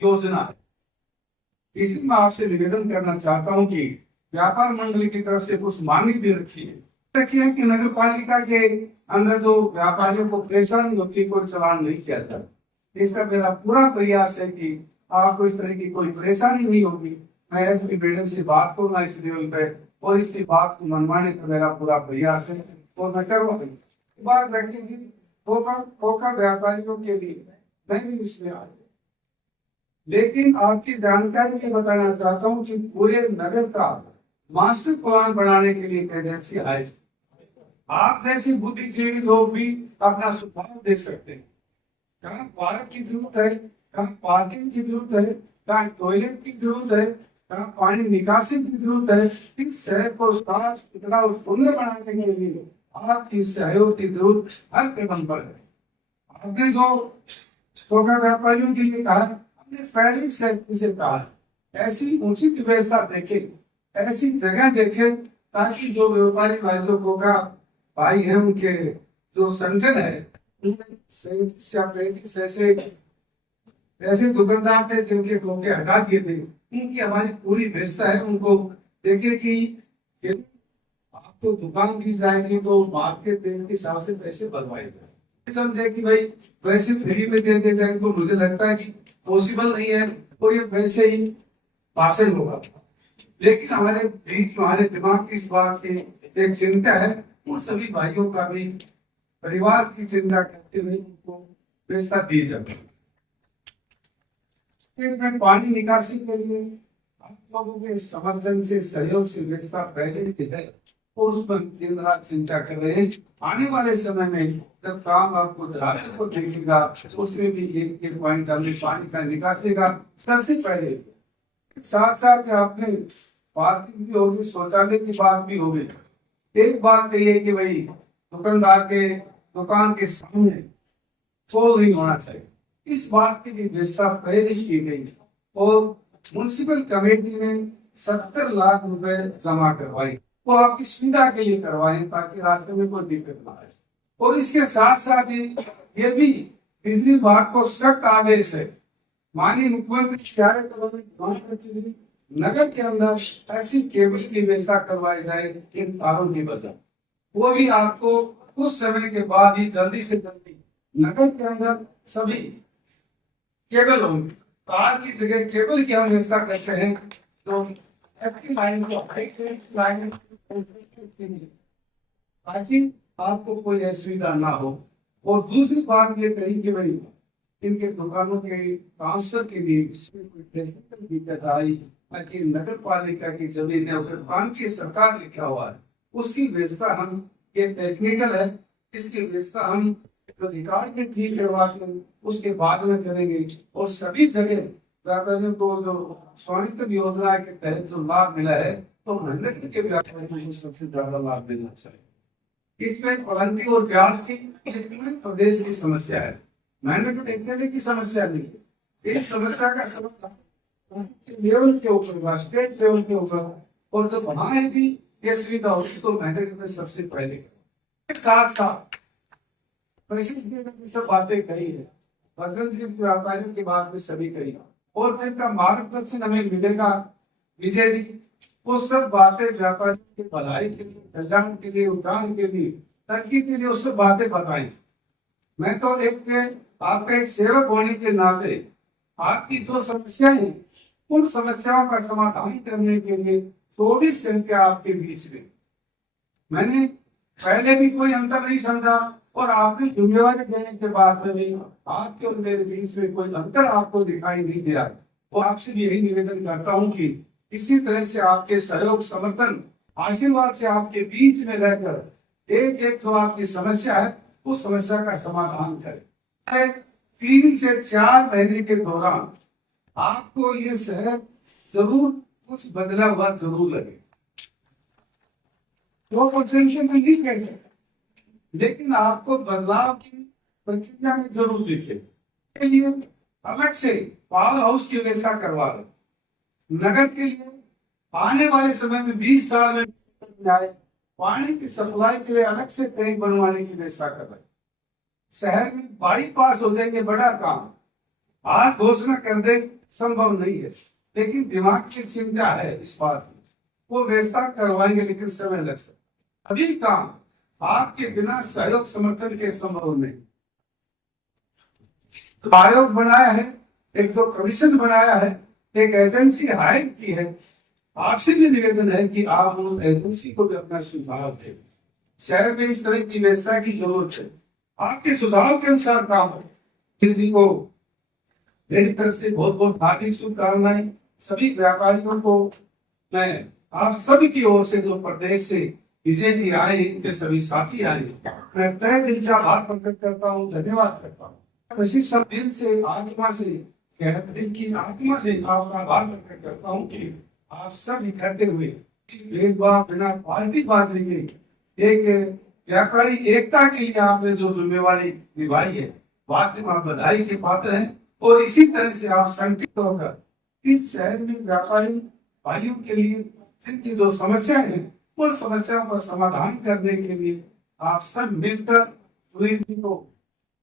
योजना है। इसी में आपसे निवेदन करना चाहता हूं कि व्यापार मंडल की तरफ से कुछ मांगे भी रखी है कि नगर पालिका के अंदर जो व्यापारियों को परेशानी होती है, कोई चलान नहीं किया जाता। इसका मेरा पूरा प्रयास है कि आपको इस तरह की कोई परेशानी नहीं होगी। मैं एसपी मैडम से बात करूंगा इस लेवल पे और इसकी बात को मनवाने का मेरा पूरा प्रयास है और मैं करूँगा। बात रखेंगी होगा व्यापारियों के लिए मैं भी उसमें आ, लेकिन आपकी जानकारी में बताना चाहता हूँ कि पूरे नगर का मास्टर प्लान बनाने के लिए एक एजेंसी आए। आप जैसे बुद्धिजीवी लोग भी अपना सुझाव दे सकते हैं। कहाँ पार्क की जरूरत है, कहाँ पार्किंग की जरूरत है, कहाँ टॉयलेट की जरूरत है, कहाँ पानी निकासी की जरूरत है। इस शहर को साफ सुथरा और सुंदर बनाने के लिए आपकी सहयोग की जरूरत हर कदम पर है। आपने जो धोखा व्यापारियों के लिए कहा, हमने पहले से कहा ऐसी उचित व्यवस्था देखे, ऐसी जगह देखे ताकि जो व्यापारी भाई जो धोखा भाई है उनके जो संगठन है, ऐसे दुकानदार थे जिनके धोखे हटा दिए थे, उनकी हमारी पूरी व्यवस्था है। उनको देखे कि आपको दुकान दी जाएगी तो मार्केट रेट के हिसाब से पैसे बनवाएंगे। समझे कि भाई वैसे फ्री में दे दिए जाएंगे तो मुझे लगता है कि पॉसिबल नहीं है और ये वैसे ही पासन होगा। लेकिन हमारे बीच में हमारे दिमाग की इस बात की एक चिंता है, उन सभी भाइयों का भी परिवार की चिंता करते हुए उनको व्यवस्था दी जाती है। पानी निकासी के लिए आप लोगों के समर्थन से, सहयोग से व्यवस्था पहले से है और उस पर दिन रात चिंता कर रहे हैं। आने वाले समय में जब काम आपको रास्ते को देखेगा उसमें भी एक पॉइंट हमने पानी का निकासी का सबसे पहले साथ साथ आपने पार्किंग भी होगी, शौचालय की बात भी होगी। एक बात कही है कि भाई दुकानदार के दुकान के सामने शौच नहीं होना चाहिए। इस बात की भी व्यवस्था पहले ही की गई और म्युनिसिपल कमेटी ने 70 लाख रुपए जमा करवाई। वो आपकी सुविधा के लिए करवाए ताकि रास्ते में कोई दिक्कत ना आए। और इसके साथ साथ ही ये भी बिजली विभाग को सख्त आदेश है, माननीय मुख्यमंत्री नगर के अंदर ऐसी केबल की व्यवस्था करवाई जाए इन तारों की वजह, वो भी आपको कुछ समय के बाद ही जल्दी से जल्दी नगर के अंदर सभी केबल होंगे। तार की जगह केबल की हम व्यवस्था करते हैं तो लाइन को लाइन ताकि आपको कोई असुविधा ना हो। और दूसरी बात ये कही कि भाई इनके दुकानों के ट्रांसफर के लिए इसमें कोई टेक्निकल दिक्कत आई ताकि नगर पालिका की जमीन है और प्रांतीय सरकार लिखा हुआ है उसकी व्यवस्था हम, ये टेक्निकल है, इसकी व्यवस्था हम रिकॉर्ड में ठीक करवा के उसके बाद में करेंगे। और सभी जगह व्यापारियों को जो स्वामित्व योजना के तहत जो लाभ मिला है तो नगर के व्यापारियों को सबसे ज्यादा लाभ मिलना चाहिए। इसमें पलंटी और ब्याज की पूरे प्रदेश की समस्या है, मैंने की समस्या नहीं है। इस समस्या का समाधान लेवल के ऊपर, स्टेट लेवल के ऊपर, और जब वहां भी ये सुविधा होगी तो मैंने में सबसे पहले साथ साथ सब बातें कही है, फसल सिर्फ व्यापारियों की बात में सभी कही और जिनका मार्गदर्शन हमें मिलेगा विजय जी, वो सब बातें व्यापारियों की भलाई के लिए, कल्याण के लिए, उद्धार के लिए, तरक्की के लिए वो सब बातें बताई। मैं तो आपका एक सेवक होने के नाते आपकी जो समस्याएं हैं उन समस्याओं का समाधान करने के लिए 24 घंटे आपके बीच में, मैंने पहले भी कोई अंतर नहीं समझा और आपने जिम्मेवारी देने के बाद में भी आपके और मेरे बीच में कोई अंतर आपको दिखाई नहीं दिया। और आपसे भी यही निवेदन करता हूँ कि इसी तरह से आपके सहयोग, समर्थन, आशीर्वाद से आपके बीच में रहकर एक एक जो आपकी समस्या है उस समस्या का समाधान करें। 3 से 4 महीने के दौरान आपको ये शहर जरूर कुछ बदला हुआ जरूर लगे, वो पोटेंशियल में नहीं कह सकते, लेकिन आपको बदलाव की प्रक्रिया में जरूर दिखे। के लिए अलग से पावर हाउस की व्यवस्था करवा दो, नगर के लिए आने वाले समय में 20 साल में आए पानी की सप्लाई के लिए अलग से टैंक बनवाने की व्यवस्था कर रहे। शहर में बाईपास हो जाएंगे, बड़ा काम आज घोषणा कर दे संभव नहीं है, लेकिन दिमाग की चिंता है इस बात में, वो व्यवस्था करवाएंगे लेकिन समय लग सकता। अभी काम आपके बिना सहयोग समर्थन के संभव नहीं। तो आयोग बनाया है, एक तो कमीशन बनाया है, एक एजेंसी हायर की है। आपसे भी निवेदन है कि आप उन एजेंसी को भी अपना सुझाव दें। शहर में इस तरह की व्यवस्था की जरूरत है, आपके सुझाव के अनुसार काम हो। जी को मेरी तरफ से बहुत बहुत हार्दिक शुभकामनाएं। सभी व्यापारियों को मैं आप सभी की ओर से जो प्रदेश से विजय जी आए, इनके सभी साथी आए, मैं तहे दिल से आभार प्रकट करता हूँ, धन्यवाद करता हूँ। सब दिल से, आत्मा से, दिल की आत्मा से आपका आभार प्रकट करता हूँ कि आप सब इकट्ठे हुए भेदभाव बिना पार्टी बात लेंगे एक व्यापारी एकता के लिए आपने जो जिम्मेवारी निभाई है, वास्तव में आप बधाई के पात्र हैं। और इसी तरह से आप संगठित होकर इस शहर में व्यापारी भाइयों के लिए जिनकी जो समस्याएं हैं उन समस्याओं का समाधान करने के लिए आप सब मिलकर को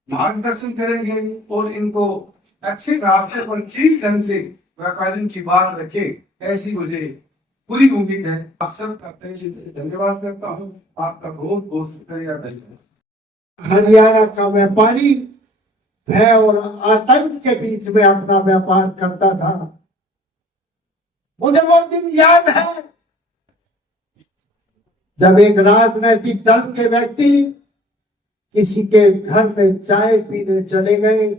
मार्गदर्शन करेंगे और इनको अच्छे रास्ते पर ठीक ढंग से व्यापारियों की बात रखे, ऐसी मुझे पूरी उम्मीद है। आप सब करते हैं, धन्यवाद करता हूँ, आपका बहुत बहुत शुक्रिया। धन्यवाद। हरियाणा का व्यापारी भय और आतंक के बीच में अपना व्यापार करता था। मुझे वो दिन याद है जब एक राजनैतिक दल के व्यक्ति किसी के घर में चाय पीने चले गए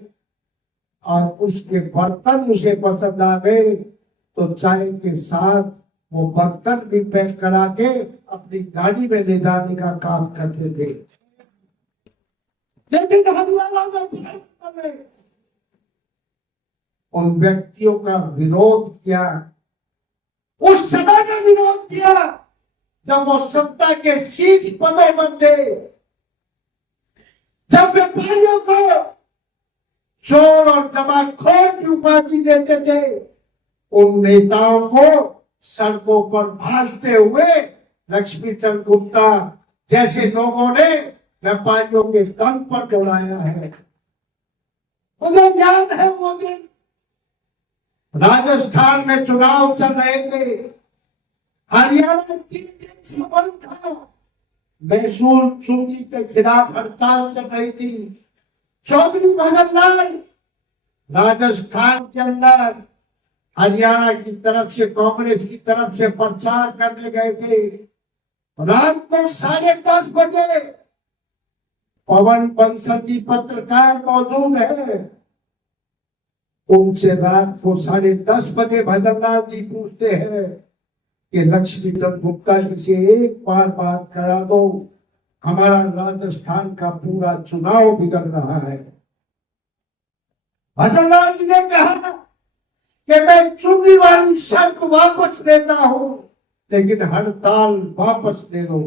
और उसके बर्तन उसे पसंद आ गए तो चाय के साथ वो बर्तन भी पैक करा के अपनी गाड़ी में ले जाने का काम करते थे। लेकिन उन व्यक्तियों का विरोध किया उस समय में विरोध किया जब वो सत्ता के शीर्ष पदों पर थे, जब व्यापारियों को चोर और जमाखोर की उपाधि देते थे, उन नेताओं को सड़कों पर भाजते हुए लक्ष्मीचंद गुप्ता जैसे लोगों ने व्यापारियों के दम पर दौड़ाया है। उन्हें याद है वो दिन राजस्थान में चुनाव चल रहे थे, हरियाणा 3 दिन से बंद था, महसूल चोरी के खिलाफ हड़ताल चल रही थी। चौधरी भगत लाल राजस्थान के अंदर हरियाणा की तरफ से, कांग्रेस की तरफ से प्रचार करने गए थे। रात को 10:30 बजे पवन बंसल जी पत्रकार मौजूद है, उनसे रात को 10:30 बजे भजनलाल जी पूछते हैं कि लक्ष्मीचंद गुप्ता जी से एक बार बात करा दो, हमारा राजस्थान का पूरा चुनाव बिगड़ रहा है। भजनलाल जी ने कहा कि मैं चुनी वाली शर्त वापस लेता हूं, लेकिन हड़ताल वापस ले लो।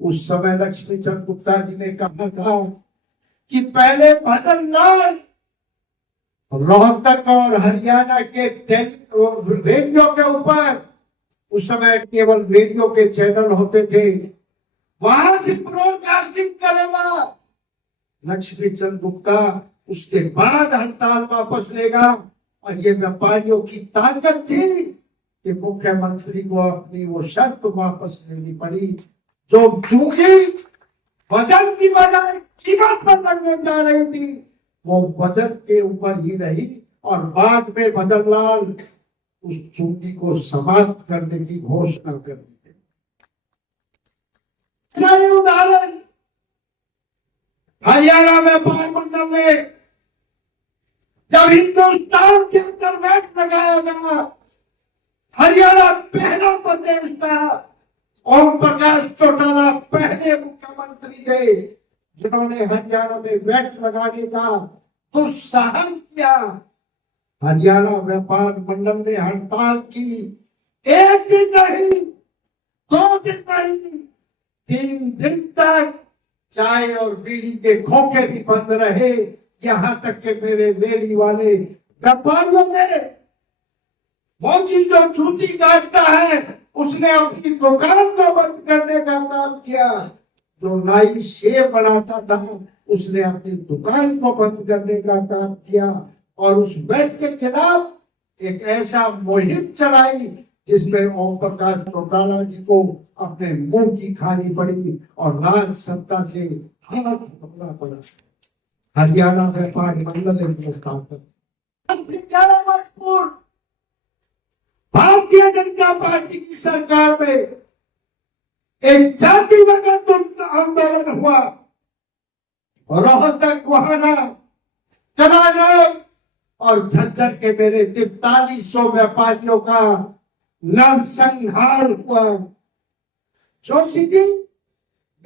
उस समय लक्ष्मीचंद गुप्ता जी ने कहा था कि पहले भजनलाल रोहतक और हरियाणा के रेडियो के ऊपर, उस समय केवल रेडियो के चैनल होते थे, वहां से ब्रॉडकास्टिंग करेगा। लक्ष्मीचंद गुप्ता उसके बाद हड़ताल वापस लेगा। और ये व्यापारियों की ताकत थी कि मुख्यमंत्री को अपनी वो शर्त वापस लेनी पड़ी, जो चूंकि वजन की बजाय कीमत पर लगने जा रही थी, वो वजन के ऊपर ही रही। और बाद में भजनलाल उस चूंकि को समाप्त करने की घोषणा कर दी। उदाहरण हरियाणा में व्यापार मंडल ने जब हिंदुस्तान के अंदर वैट लगाया गया, हरियाणा पहला प्रदेश था। ओम प्रकाश चौटाला पहले मुख्यमंत्री थे जिन्होंने हरियाणा में वैट लगाने का दुस्साहस किया। हरियाणा व्यापार मंडल ने हड़ताल की, 1 दिन नहीं, 2 दिन नहीं, 3 दिन तक चाय और बीड़ी के खोखे भी बंद रहे। यहां तक के मेरे रेडी वाले व्यापारियों ने, वो चीज जो जूती काटता है, उसने अपनी दुकान को बंद करने का काम किया। जो नाई शेव बनाता था, उसने अपनी दुकान को बंद करने का काम किया। और उस वैट के खिलाफ एक ऐसा मुहिम चलाई जिसमें ओम प्रकाश चौटाला जी को अपने मुंह की खानी पड़ी और राज सत्ता से हाथ धोना पड़ा। हरियाणा व्यापार मंडल मजबूर भारतीय जनता पार्टी की सरकार में एक जातिगत आंदोलन हुआ। रोहतक, गोहाना, कलानौर और झज्जर के मेरे 4300 व्यापारियों का नरसंहार हुआ। जोशी जी,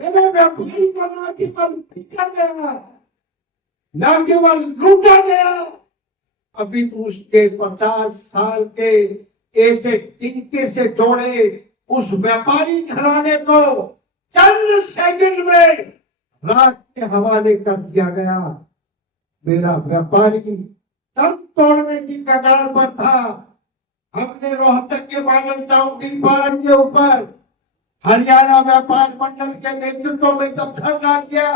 मेरे व्यापारी का ना केवल पीटा गया, ना केवल लूटा गया, अभी तो उसके 50 साल के एक तिनके से जोड़े उस व्यापारी घराने को चंद सेकंड में रात के हवाले कर दिया गया। मेरा व्यापारी दम तोड़ने की कगार पर था। हमने रोहतक के मानव टाउन के ऊपर हरियाणा व्यापार मंडल के नेतृत्व में जब धरना किया,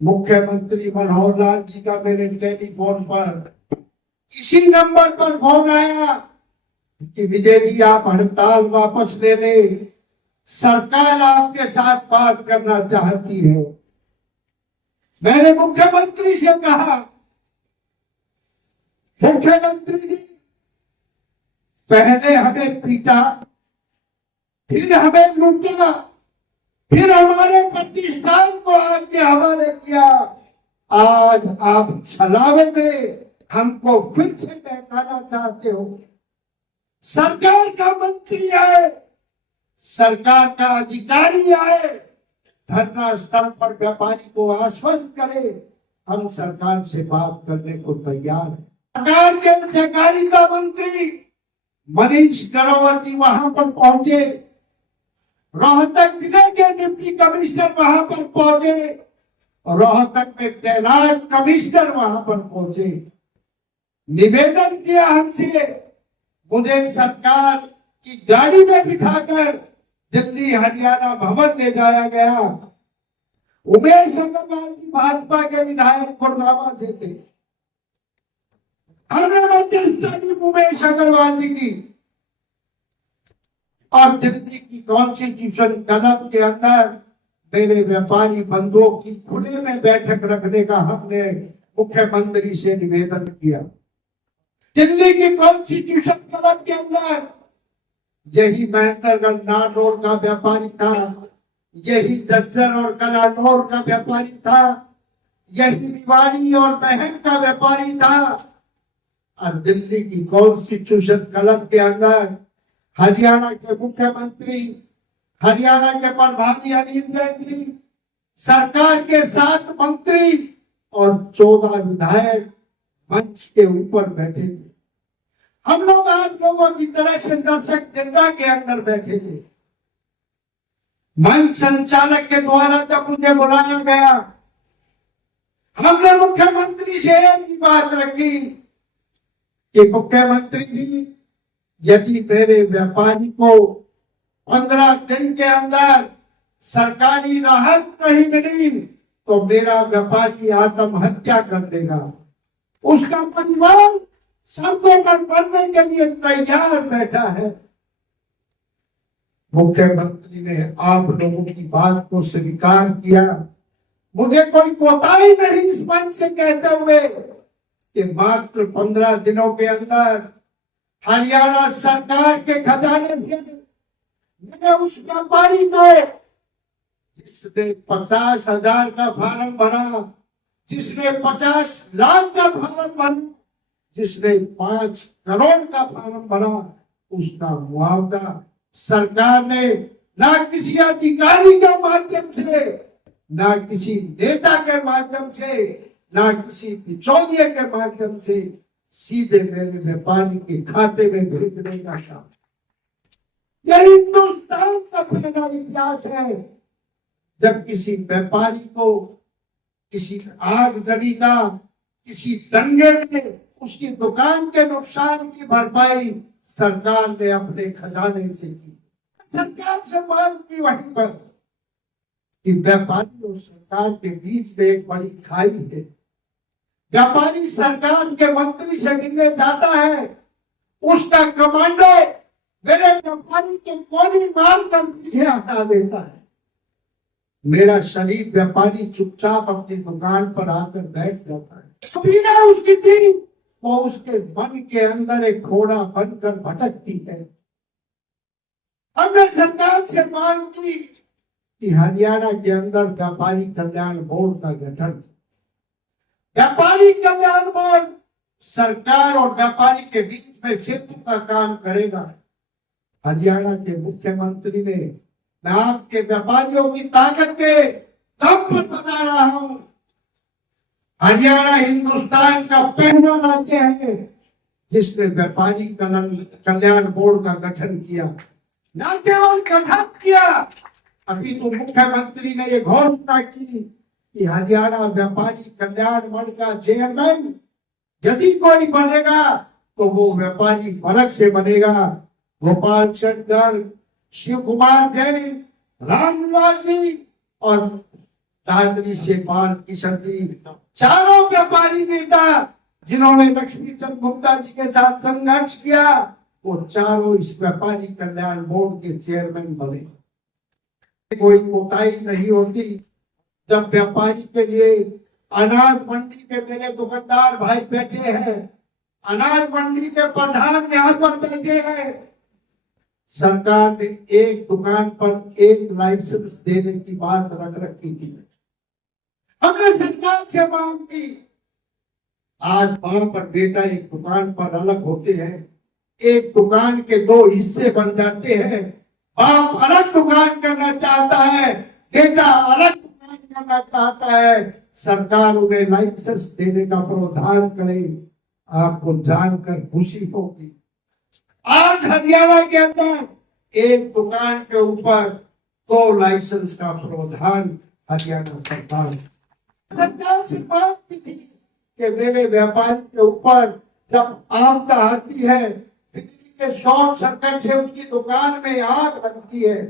मुख्यमंत्री मनोहर लाल जी का मेरे टेलीफोन पर इसी नंबर पर फोन आया कि विजय जी, आप हड़ताल वापस ले लें, सरकार आपके साथ बात करना चाहती है। मैंने मुख्यमंत्री से कहा, मुख्यमंत्री जी, पहले हमें पीटा, फिर हमें लूटा, फिर हमारे प्रतिष्ठान को आपके हवाले किया, आज आप छलावे में हमको फिर से बहकाना चाहते हो। सरकार का मंत्री आए, सरकार का अधिकारी आए, धरना स्थल पर व्यापारी को आश्वस्त करे, हम सरकार से बात करने को तैयार हैं। सरकार के सहकारिता मंत्री मनीष ग्रोवर जी वहां पर पहुंचे, रोहतक जिले के डिप्टी कमिश्नर वहां पर पहुंचे, रोहतक में तैनात कमिश्नर वहां पर पहुंचे, निवेदन किया हमसे, मुझे सरकार की गाड़ी में बिठाकर दिल्ली हरियाणा भवन ले जाया गया। उमेश अग्रवाल जी भाजपा के विधायक गुड़गांव से थे, हमने मध्यस्थता उमेश अग्रवाल जी की, और दिल्ली की कॉन्स्टिट्यूशन कलम के अंदर मेरे व्यापारी बंधुओं की खुले में बैठक रखने का हमने मुख्यमंत्री से निवेदन किया। दिल्ली की कॉन्स्टिट्यूशन कलम के अंदर यही महेंद्रगढ़ नारनौल का व्यापारी था, यही जज्जर और कलानौर का व्यापारी था, यही निवाड़ी और महम का व्यापारी था। और दिल्ली की कॉन्स्टिट्यूशन कलम के अंदर हरियाणा के मुख्यमंत्री, हरियाणा के प्रभारी अनिल जैन जी, सरकार के 7 मंत्री और 14 विधायक मंच के ऊपर बैठे थे। हम लोग आप लोगों की तरह से दर्शक जनता के अंदर बैठे थे। मंच संचालक के द्वारा जब मुझे बुलाया गया, हमने मुख्यमंत्री से एक ही बात रखी कि मुख्यमंत्री जी, यदि मेरे व्यापारी को 15 दिन के अंदर सरकारी राहत नहीं मिली तो मेरा व्यापारी आत्महत्या कर देगा, उसका परिवार सबको पर मरने के लिए तैयार बैठा है। मुख्यमंत्री ने आप लोगों की बात को स्वीकार किया। मुझे कोई कोताही नहीं इस मंच से कहते हुए कि मात्र 15 दिनों के अंदर हरियाणा सरकार के खजाने से मैंने उस व्यापारी को, जिसने 50,000 का फार्म भरा, जिसने 50 लाख का फार्म भरा, जिसने 5 करोड़ का फार्म भरा, उसका मुआवजा सरकार ने ना किसी अधिकारी के माध्यम से, ना किसी नेता के माध्यम से, ना किसी बिचौलिए के माध्यम से सीधे मेरे व्यापारी के खाते में भेजने का काम। यह हिंदुस्तान का पहला इतिहास है जब किसी व्यापारी को किसी आगजनी का, किसी दंगे में उसकी दुकान के नुकसान की भरपाई सरकार ने अपने खजाने से की। सरकार से मांग की वहीं पर कि व्यापारी और सरकार के बीच में एक बड़ी खाई है। व्यापारी सरकार के मंत्री से मिलने जाता है, उसका कमांडो मेरे व्यापारी के गोली मारकर पीछे हटा देता है। मेरा शरीफ व्यापारी चुपचाप अपनी दुकान पर आकर बैठ जाता है। कभी ना उसकी थी, वो उसके मन के अंदर एक घोड़ा बनकर भटकती है। हमने सरकार से मांग की कि हरियाणा के अंदर व्यापारी कल्याण बोर्ड का गठन। व्यापारी कल्याण बोर्ड सरकार और व्यापारी के बीच में सेतु का काम करेगा। हरियाणा के मुख्यमंत्री ने, मैं आपके व्यापारियों की ताकत के दम पर बता रहा हूं, हरियाणा हिंदुस्तान का पहला राज्य है जिसने व्यापारी कल्याण बोर्ड का गठन किया। न केवल गठन किया, अभी तो मुख्यमंत्री ने ये घोषणा की कि हरियाणा व्यापारी कल्याण बोर्ड का चेयरमैन यदि कोई बनेगा तो वो व्यापारी वर्ग से बनेगा। गोपाल चंद्र, शिव कुमार जैन, रामनिवास जी और दादरी से पाल किशन जी, चारों व्यापारी नेता जिन्होंने लक्ष्मी चंद गुप्ता जी के साथ संघर्ष किया, वो चारों इस व्यापारी कल्याण बोर्ड के चेयरमैन बने। कोई कोताही नहीं होती। जब व्यापारी के लिए अनाज मंडी के मेरे दुकानदार भाई बैठे हैं, अनाज मंडी के प्रधान यहाँ पर बैठे हैं, सरकार ने एक दुकान पर एक लाइसेंस देने की बात रख रखी थी। हमने सरकार से मांग की। आज वहां पर बेटा एक दुकान पर अलग होते हैं, एक दुकान के 2 हिस्से बन जाते हैं। बाप अलग दुकान करना चाहता है, बेटा अलग दुकान करना चाहता है। सरकार उन्हें लाइसेंस देने का प्रावधान करे। आपको जानकर खुशी होगी, आज हरियाणा के अंदर एक दुकान के ऊपर 2 लाइसेंस का प्रावधान हरियाणा सरकार से मांग की थी कि मेरे व्यापारी के ऊपर जब आपदा आती है, बिजली के शॉर्ट सर्किट से उसकी दुकान में आग लगती है,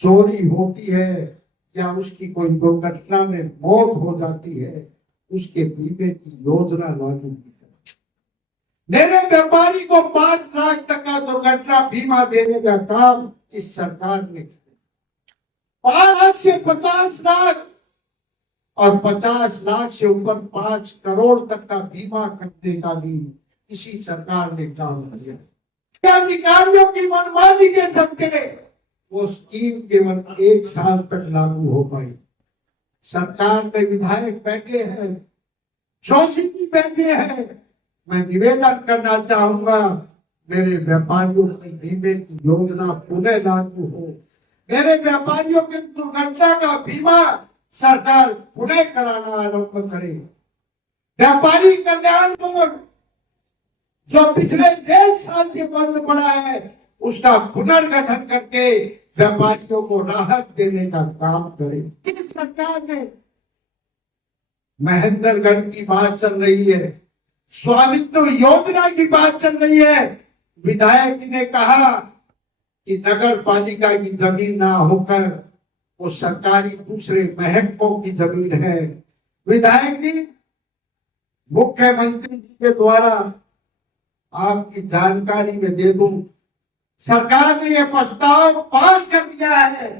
चोरी होती है या उसकी कोई दुर्घटना में मौत हो जाती है, उसके बीमे की योजना लागू की है। मेरे व्यापारी को 5 लाख तक का दुर्घटना बीमा देने का काम इस सरकार ने किया। 5 से 50 लाख और 50 लाख से ऊपर 5 करोड़ तक का बीमा करने का भी इसी सरकार ने काम किया। अधिकारियों की मनमानी के चलते वो स्कीम केवल 1 साल तक लागू हो पाई। सरकार में विधायक बैठे हैं, जोशी जी बैठे हैं। मैं निवेदन करना चाहूंगा, मेरे व्यापारियों की बीमे की योजना पुनः लागू हो। मेरे व्यापारियों की दुर्घटना का बीमा सरकार पुनः कराना आरंभ करे। व्यापारी कल्याण बोर्ड जो पिछले 1.5 साल से बंद पड़ा है, उसका पुनर्गठन करके व्यापारियों को राहत देने का काम करे। इस सरकार ने महेंद्रगढ़ की बात चल रही है, स्वामित्व योजना की बात चल रही है। विधायक ने कहा कि नगर पालिका की जमीन ना होकर वो सरकारी दूसरे महकमों की जमीन है। विधायक जी, मुख्यमंत्री जी के द्वारा आपकी जानकारी में दे दूं, सरकार ने यह प्रस्ताव पास कर दिया है,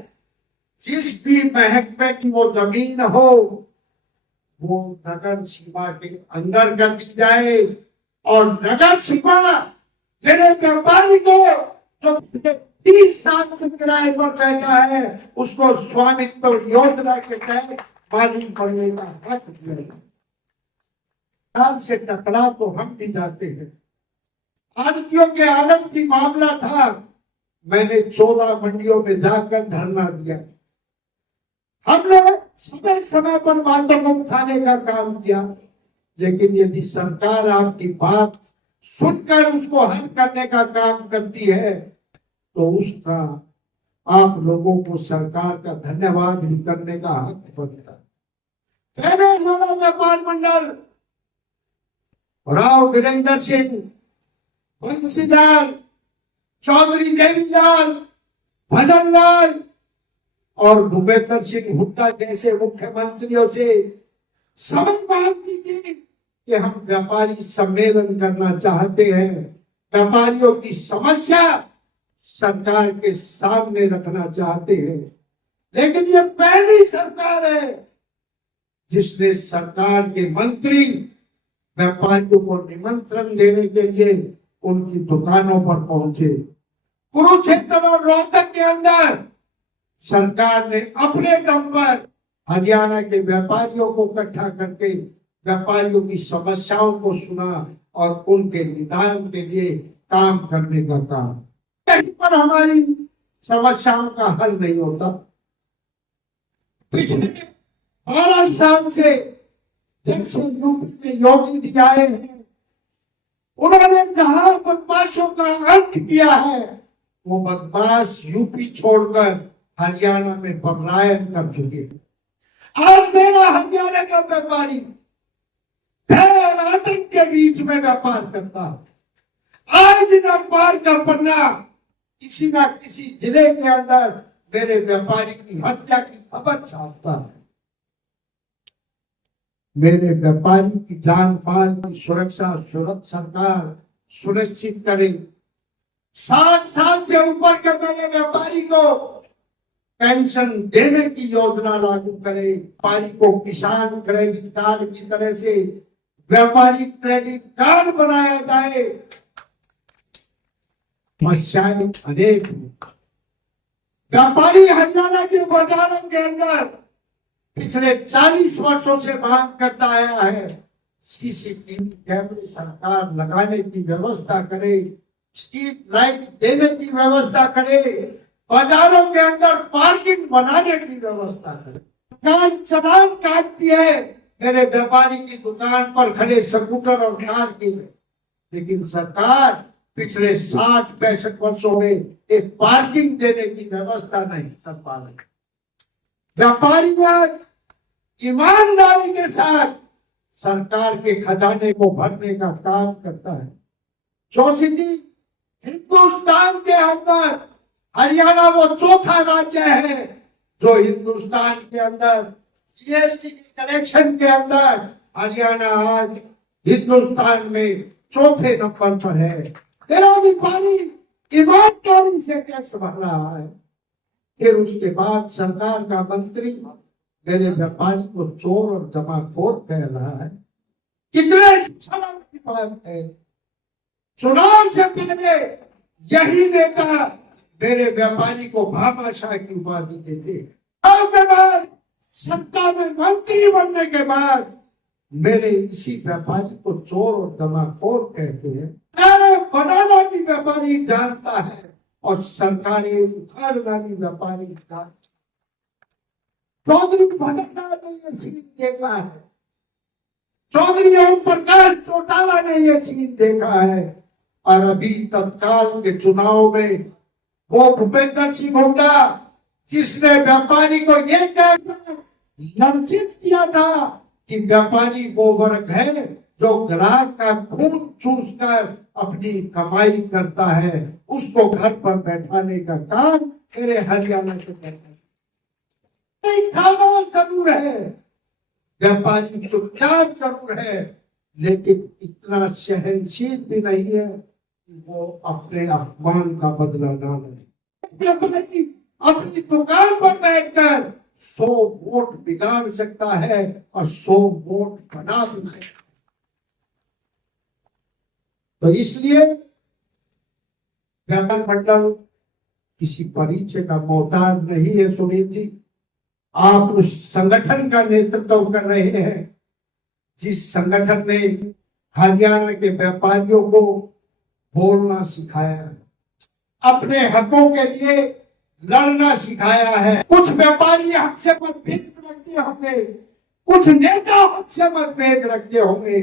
जिस भी महकमे की वो जमीन हो वो नगर सीमा के अंदर कर दी जाए और नगर सीमा मेरे व्यापारी को जो 30 साल से किराए पर रहता है उसको स्वामित्व योजना के तहत मालूम करने का हक मिलेगा। से टकरा तो हम भी जाते हैं। आड़तियों के आनंद की मामला था, मैंने 14 मंडियों में जाकर धरना दिया। हमने समय समय पर बातों को उठाने का काम किया, लेकिन यदि सरकार आपकी बात सुनकर उसको हल करने का काम करती है तो उसका आप लोगों को सरकार का धन्यवाद भी करने का हक बनता है। हमारा व्यापार मंडल राव वीरेंद्र सिंह, बंसीलाल, चौधरी देवीलाल, भजनलाल और भूपेंद्र सिंह हुड्डा जैसे मुख्यमंत्रियों से समय मांगी थी कि हम व्यापारी सम्मेलन करना चाहते हैं, व्यापारियों की समस्या सरकार के सामने रखना चाहते हैं। लेकिन ये पहली सरकार है जिसने सरकार के मंत्री व्यापारियों को निमंत्रण देने के लिए उनकी दुकानों पर पहुंचे। कुरुक्षेत्र और रोहतक के अंदर सरकार ने अपने दम पर हरियाणा के व्यापारियों को इकट्ठा करके व्यापारियों की समस्याओं को सुना और उनके निदान के लिए काम करने का काम। कहीं पर हमारी समस्याओं का हल नहीं होता। पिछले 12 साल से जब से यूपी में योगी जी आए हैं, उन्होंने जहां बदमाशों का अंत किया है, वो बदमाश यूपी छोड़कर हरियाणा में पलायन कर चुके हैं। आज मेरा हरियाणा का व्यापारी भय और आतंक के बीच में व्यापार करता है। आज दिन अखबार का पन्ना किसी ना किसी जिले के अंदर मेरे व्यापारी की हत्या की खबर छापता है। मेरे व्यापारी की जान माल की सुरक्षा सरकार सुनिश्चित करे। 60 साल से ऊपर के मेरे व्यापारी को पेंशन देने की योजना लागू करे। व्यापारी को किसान क्रेडिट कार्ड की तरह से व्यापारी क्रेडिट कार्ड बनाया जाए। समस्याएं अनेक। व्यापारी हरियाणा के बाजारों के अंदर पिछले 40 वर्षों से मांग करता आया है, सीसीटीवी कैमरे सरकार लगाने की व्यवस्था करे, स्ट्रीट लाइट देने की व्यवस्था करे, बाजारों के अंदर पार्किंग बनाने की व्यवस्था करे। सरकार चालान काटती है मेरे व्यापारी की दुकान पर खड़े स्कूटर और कार की, लेकिन सरकार पिछले 60-65 वर्षों में एक पार्किंग देने की व्यवस्था नहीं कर पा रहे। व्यापारी आज ईमानदारी के साथ सरकार के खजाने को भरने का काम करता है। चौथी, हिंदुस्तान के अंदर हरियाणा वो चौथा राज्य है जो हिंदुस्तान के अंदर जीएसटी के कलेक्शन के अंदर हरियाणा आज हिंदुस्तान में चौथे नंबर पर है। तेरा व्यापारी ईमानदारी से टैक्स भर रहा है। फिर उसके बाद सरकार का मंत्री मेरे व्यापारी को चोर और जमाखोर कह रहा है। कितने सवाल की बात है। चुनाव से पहले यही नेता मेरे व्यापारी को भामाशाह की उपाधि देते, के बाद सत्ता में मंत्री बनने के बाद मेरे इसी व्यापारी को चोर और जमाखोर कहते हैं। बनाना भी व्यापारी जानता है और सरकारी उखाड़ना भी व्यापारी जानता है। चौधरी भगतनाथ ने ये सीन देखा है, चौधरी ओम प्रकाश चौटाला ने ये सीन देखा है, और अभी तत्काल के चुनाव में वो भूपेंद्र सिंह हुड्डा जिसने व्यापारी को ये कहकर लंचित किया था कि व्यापारी वो वर्ग है जो ग्राहक का खून चूसकर अपनी कमाई करता है, उसको घर पर बैठाने का काम मेरे हरियाणा से करता है। खाना जरूर है, व्यापारी चुपचाप जरूर है, लेकिन इतना सहनशील भी नहीं है कि वो अपने अपमान का बदला ना ले। व्यापारी अपनी दुकान पर बैठकर 100 वोट बिगाड़ सकता है और 100 वोट बना भी सकता है। तो इसलिए व्यापार मंडल किसी परिचय का मोहताज नहीं है। सुनील जी, आप उस संगठन का नेतृत्व कर रहे हैं जिस संगठन ने हरियाणा के व्यापारियों को बोलना सिखाया है, अपने हकों के लिए लड़ना सिखाया है। कुछ व्यापारी हमसे मतभेद रखते होंगे, कुछ नेता हमसे मतभेद रखते होंगे,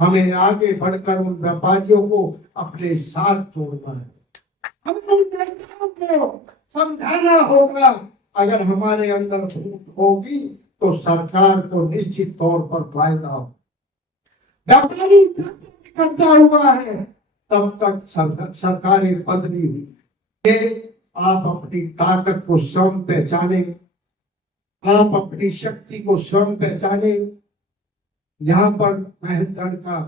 हमें आगे बढ़कर उन व्यापारियों को अपने साथ जोड़ना है। हमें उन नेताओं को समझाना होगा। अगर हमारे अंदर फूट होगी तो सरकार को निश्चित तौर पर फायदा हो। व्यापारी करता हुआ है तब तक सरकारी पद नहीं हुई। आप अपनी ताकत को स्वयं पहचाने, आप अपनी शक्ति को स्वयं पहचाने। यहाँ पर महंतगढ़ का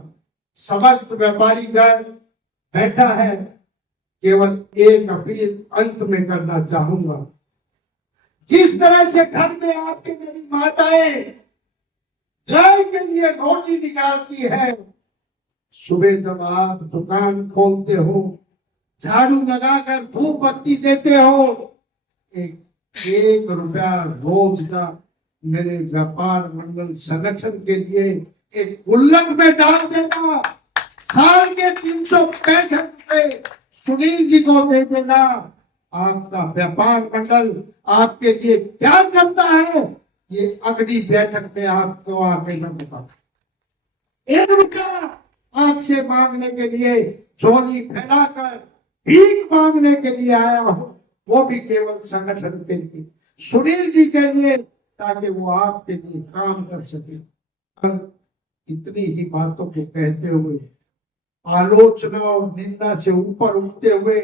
समस्त व्यापारी गण बैठा है। केवल एक अपील अंत में करना चाहूंगा। जिस तरह से घर में आपकी मेरी माताएं गाय के लिए रोटी निकालती है, सुबह जब आप दुकान खोलते हो, झाड़ू लगाकर धूप बत्ती देते हो, एक रुपया रोज का मेरे व्यापार मंडल संगठन के लिए एक गुल्लक में डाल देना, साल के 365 रुपए सुनील जी को दे देना। आपका व्यापार मंडल आपके लिए क्या करता है, ये अगली बैठक में आपको आगे मैं बताऊं। 1 रुपया आपसे मांगने के लिए झोली फैलाकर भीख मांगने के लिए आया हो, वो भी केवल संगठन के लिए, सुनील जी के लिए, ताकि वो आपके लिए काम कर सके। इतनी ही बातों को कहते हुए, आलोचना और निंदा से ऊपर उठते हुए,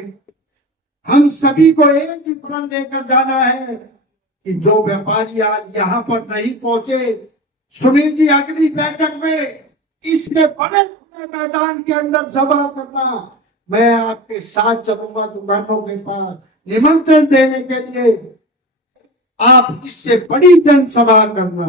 हम सभी को एक ही प्रण लेकर जाना है कि जो व्यापारी आज यहाँ पर नहीं पहुंचे, सुनील जी अगली बैठक में इसके बड़े मैदान के अंदर सभा करना, मैं आपके साथ चलूंगा दुकानों के पास निमंत्रण देने के लिए। आप इससे बड़ी जनसभा करना।